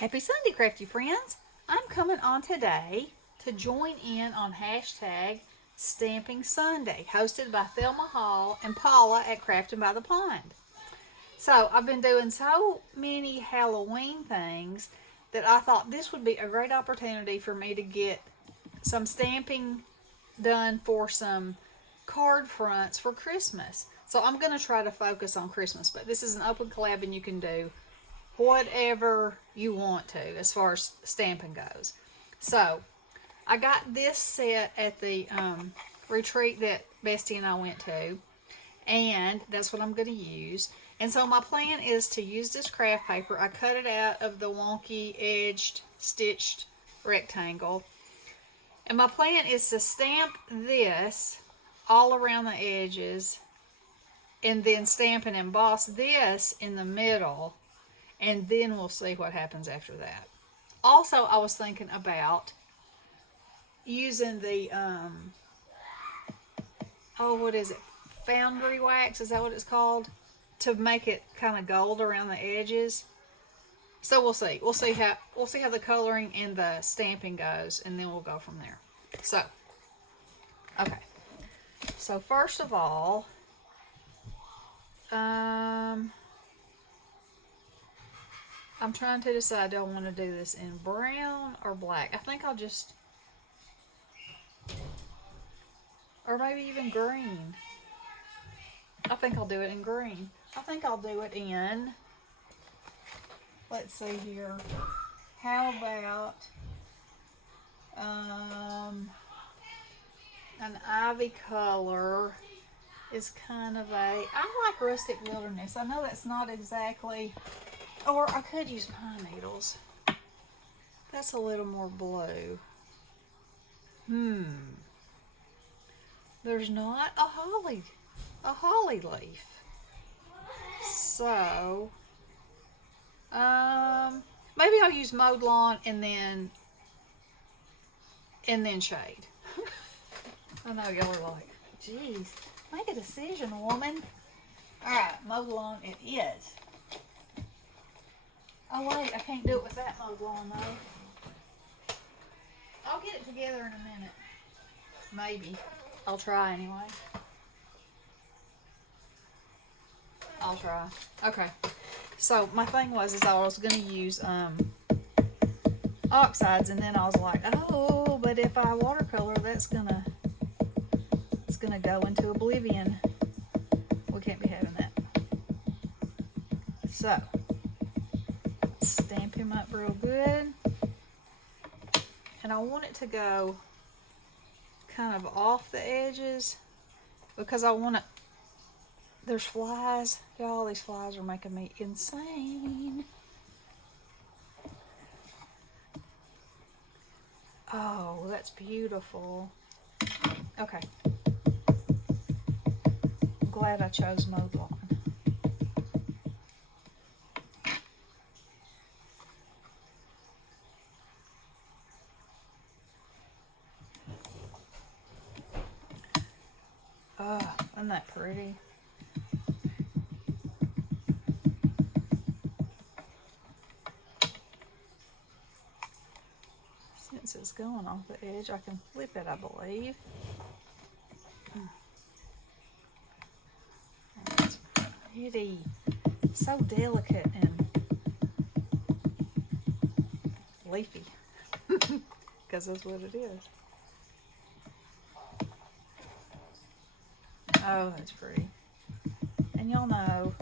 Happy Sunday, crafty friends. I'm coming on today to join in on hashtag Stamping Sunday, hosted by Thelma Hall and Paula at Craftin by the Pond. So I've been doing so many Halloween things that I thought this would be a great opportunity for me to get some stamping done for some card fronts for Christmas. So I'm going to try to focus on Christmas, but this is an open collab and you can do whatever you want to as far as stamping goes. So I got this set at the retreat that Bestie and I went to, and that's what I'm going to use. And so my plan is to use this craft paper. I cut it out of the wonky edged stitched rectangle, and my plan is to stamp this all around the edges and then stamp and emboss this in the middle, and then we'll see what happens after that. Also, I was thinking about using the what is it, foundry wax, is that what it's called, to make it kind of gold around the edges. So we'll see how the coloring and the stamping goes, and then we'll go from there. So okay, so first of all, I'm trying to decide, do I want to do this in brown or black? I think I'll just, or maybe even green. I think I'll do it in green. I think I'll do it in, let's see here, how about an ivy color is kind of I like rustic wilderness. I know that's not exactly, or I could use pine needles. That's a little more blue. There's not a holly leaf. So, maybe I'll use mowed lawn and then shade. I know y'all are like, geez, make a decision, woman. All right, mowed lawn it is. Oh wait, I can't do it with that mowed lawn though. I'll get it together in a minute. Maybe. I'll try anyway. I'll try. Okay. So my thing was I was gonna use oxides, and then I was like, oh, but if I watercolor, it's gonna go into oblivion. We can't be having that. So stamp him up real good, and I want it to go kind of off the edges because I want to, there's flies, y'all. These flies are making me insane. Oh, that's beautiful. Okay, I'm glad I chose mowed lawn. Oh, isn't that pretty? Since it's going off the edge, I can flip it, I believe. That's pretty. So delicate and leafy. Because that's what it is. Oh, that's pretty. And y'all know,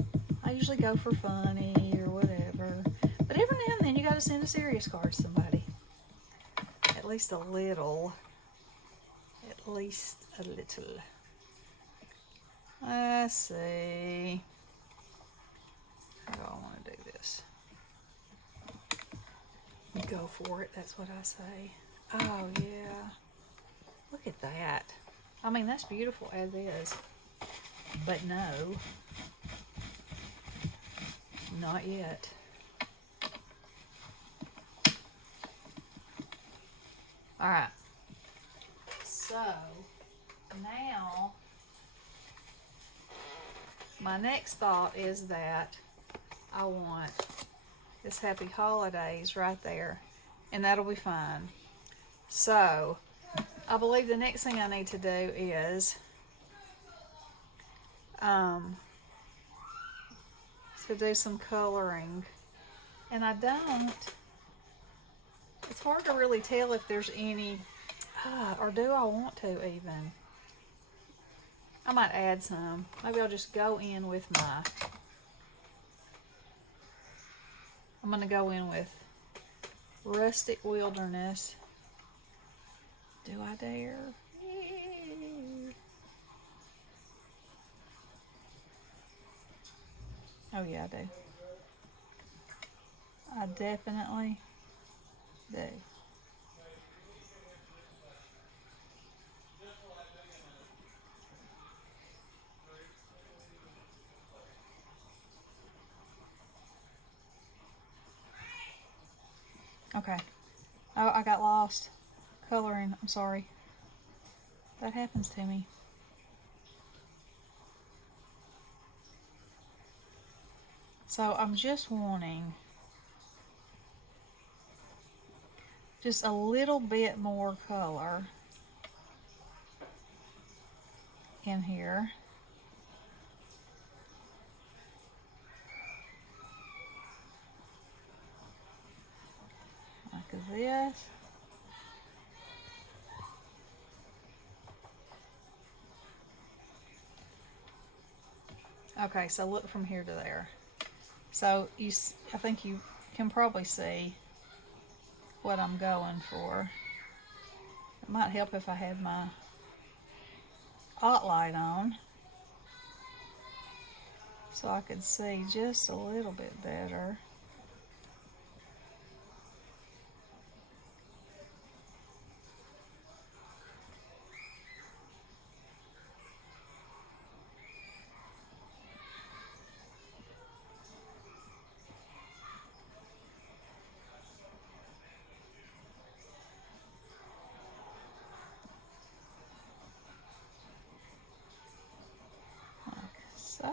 I usually go for funny or whatever. But every now and then you gotta send a serious card to somebody. At least a little. At least a little. Let's see. How do I want to do this? Go for it, that's what I say. Oh, yeah. Look at that. I mean, that's beautiful as is. But no. Not yet. Alright. So, now, my next thought is that I want It's Happy Holidays right there. And that'll be fine. So, I believe the next thing I need to do is to do some coloring. And I don't, it's hard to really tell if there's any, or do I want to even? I might add some. Maybe I'll just go in with I'm going to go in with Rustic Wilderness. Do I dare? Oh yeah, I do. I definitely do. Okay. Oh, I got lost coloring. I'm sorry. That happens to me. So I'm just wanting just a little bit more color in here. Like this. Okay, so look from here to there. So I think you can probably see what I'm going for. It might help if I had my light on so I could see just a little bit better. So,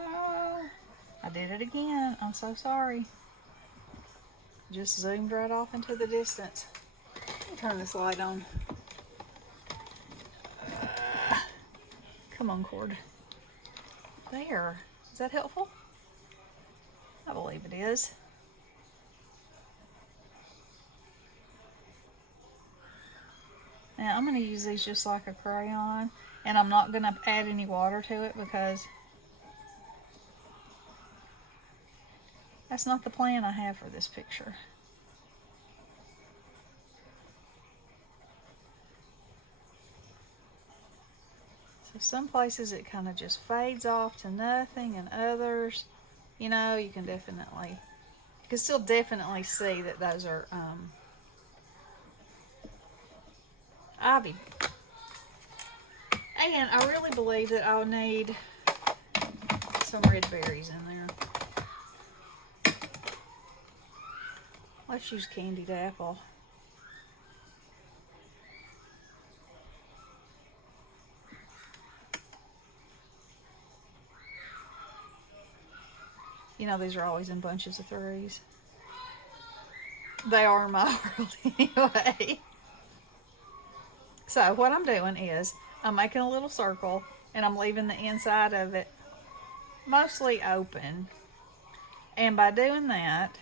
I did it again. I'm so sorry. Just zoomed right off into the distance. Let me turn this light on. Come on, cord. There. Is that helpful? I believe it is. Now, I'm going to use these just like a crayon, and I'm not going to add any water to it because that's not the plan I have for this picture. So some places it kind of just fades off to nothing, and others, you know, you can still definitely see that those are ivy. And I really believe that I'll need some red berries in there. Let's use candied apple. You know, these are always in bunches of threes. They are in my world anyway. So what I'm doing is I'm making a little circle and I'm leaving the inside of it mostly open. And by doing that,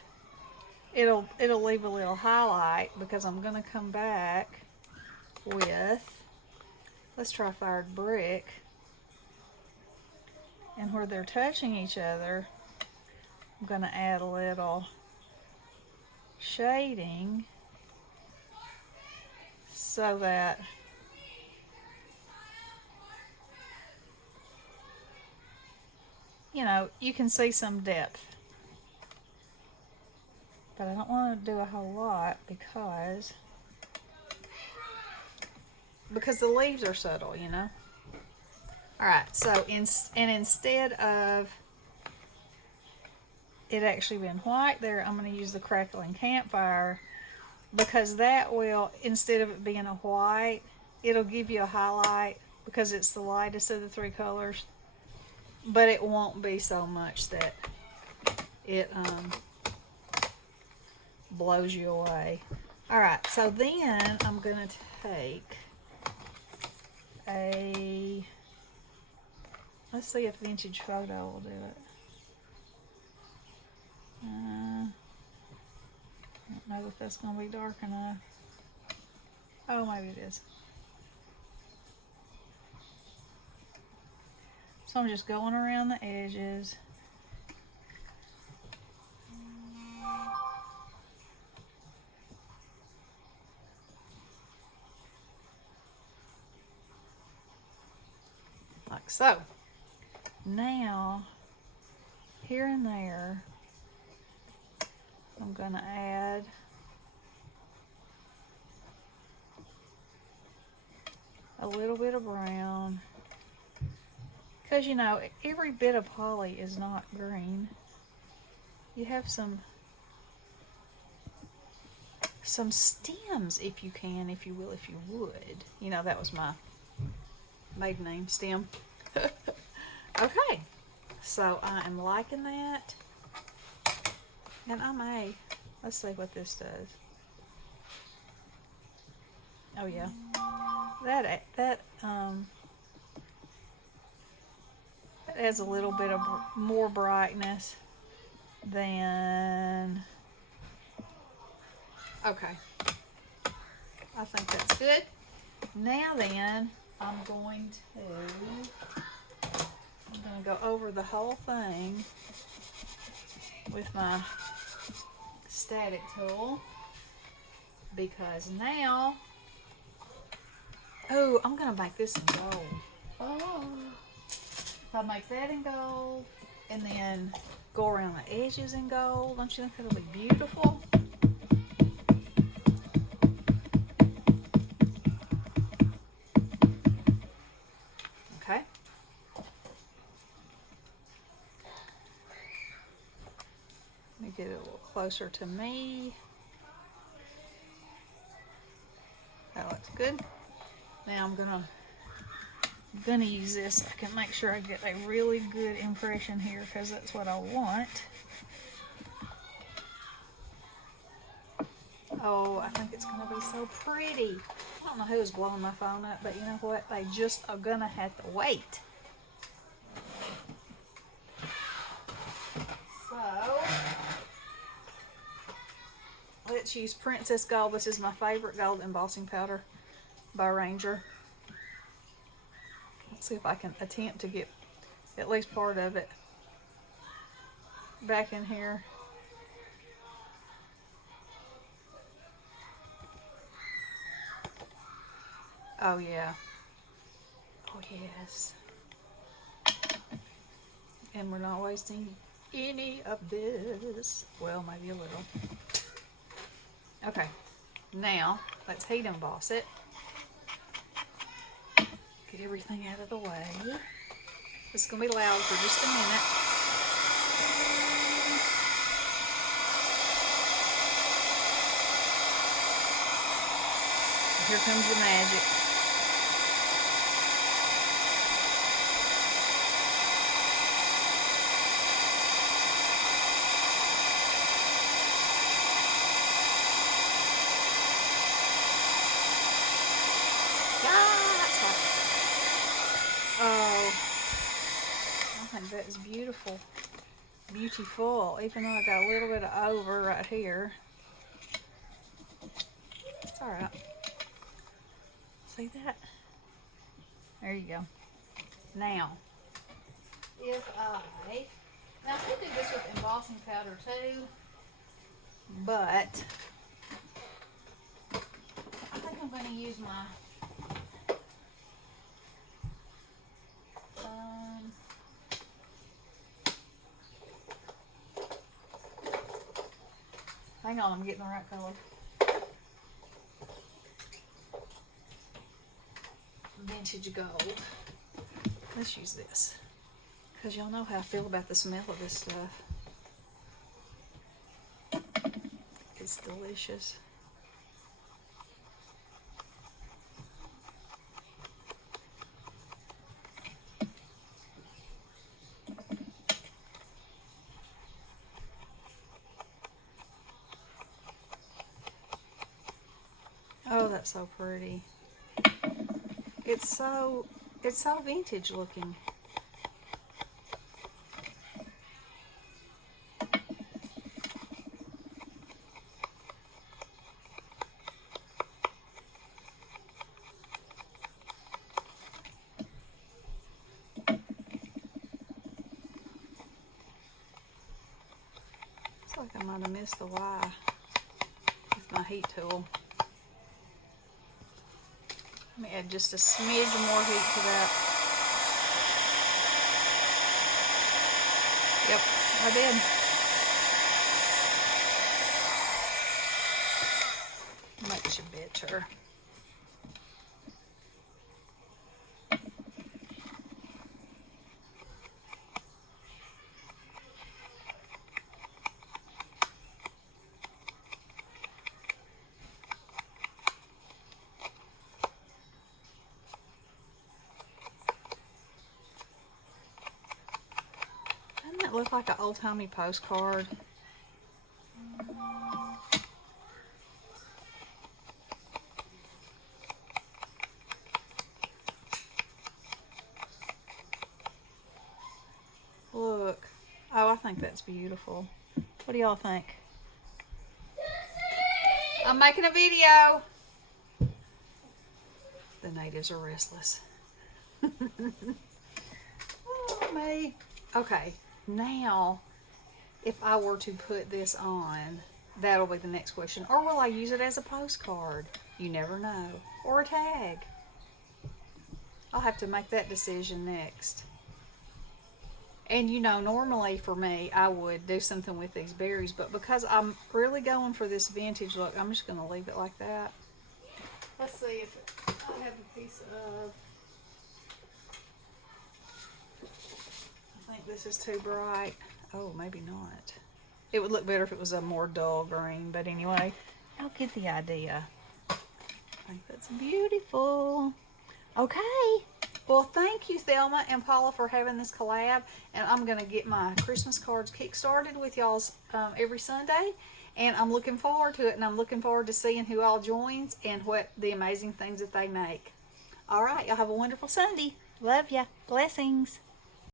it'll leave a little highlight because I'm going to come back with, let's try fired brick. And where they're touching each other, I'm going to add a little shading so that you know, you can see some depth. But I don't want to do a whole lot because the leaves are subtle, you know. Alright, so instead of it actually being white there, I'm going to use the crackling campfire because that will, instead of it being a white, it'll give you a highlight because it's the lightest of the three colors. But it won't be so much that it blows you away. All right, so then I'm going to take let's see if Vintage Photo will do it. I don't know if that's going to be dark enough. Oh, maybe it is. So I'm just going around the edges. Like so. Now, here and there, I'm going to add a little bit of brown. Because, you know, every bit of poly is not green. You have some stems, if you can, if you will, if you would. You know, that was my maiden name, Stem. Okay, so I am liking that. And let's see what this does. Oh yeah, that adds a little bit of more brightness than. Okay, I think that's good. Now then, I'm going to go over the whole thing with my static tool, because now, oh, I'm going to make this in gold. Oh, if I make that in gold and then go around the edges in gold, don't you think that'll be beautiful? Okay. Let me get it a little closer to me. That looks good. Now I'm gonna use this. I can make sure I get a really good impression here, because that's what I want. Oh, I think it's gonna be so pretty. I don't know who's blowing my phone up, but you know what? They just are gonna have to wait. So let's use Princess Gold. This is my favorite gold embossing powder by Ranger. Let's see if I can attempt to get at least part of it back in here. Oh yeah. Oh yes. And we're not wasting any of this. Well, maybe a little. Okay. Now, let's heat emboss it. Get everything out of the way. It's going to be loud for just a minute. Here comes the magic. That is beautiful. Beautiful. Even though I got a little bit of over right here. It's alright. See that? There you go. Now you could do this with embossing powder too, but I think I'm going to use my hang on, I'm getting the right color. Vintage Gold. Let's use this, because y'all know how I feel about the smell of this stuff. It's delicious. Oh, that's so pretty. It's so vintage looking. Looks like I might have missed the Y with my heat tool. Let me add just a smidge more heat to that. Yep, I did. Much better. Doesn't that look like an old-timey postcard? Look. Oh, I think that's beautiful. What do y'all think? I'm making a video. The natives are restless. Oh, me. Okay, now, if I were to put this on, that'll be the next question. Or will I use it as a postcard? You never know. Or a tag. I'll have to make that decision next. And you know, normally for me, I would do something with these berries, but because I'm really going for this vintage look, I'm just going to leave it like that. Let's see if I have a piece of... I think this is too bright. Oh, maybe not. It would look better if it was a more dull green, but anyway, I'll get the idea. I think that's beautiful. Okay. Well, thank you, Thelma and Paula, for having this collab. And I'm going to get my Christmas cards kick-started with y'all's every Sunday. And I'm looking forward to it. And I'm looking forward to seeing who all joins and what the amazing things that they make. All right. Y'all have a wonderful Sunday. Love ya. Blessings.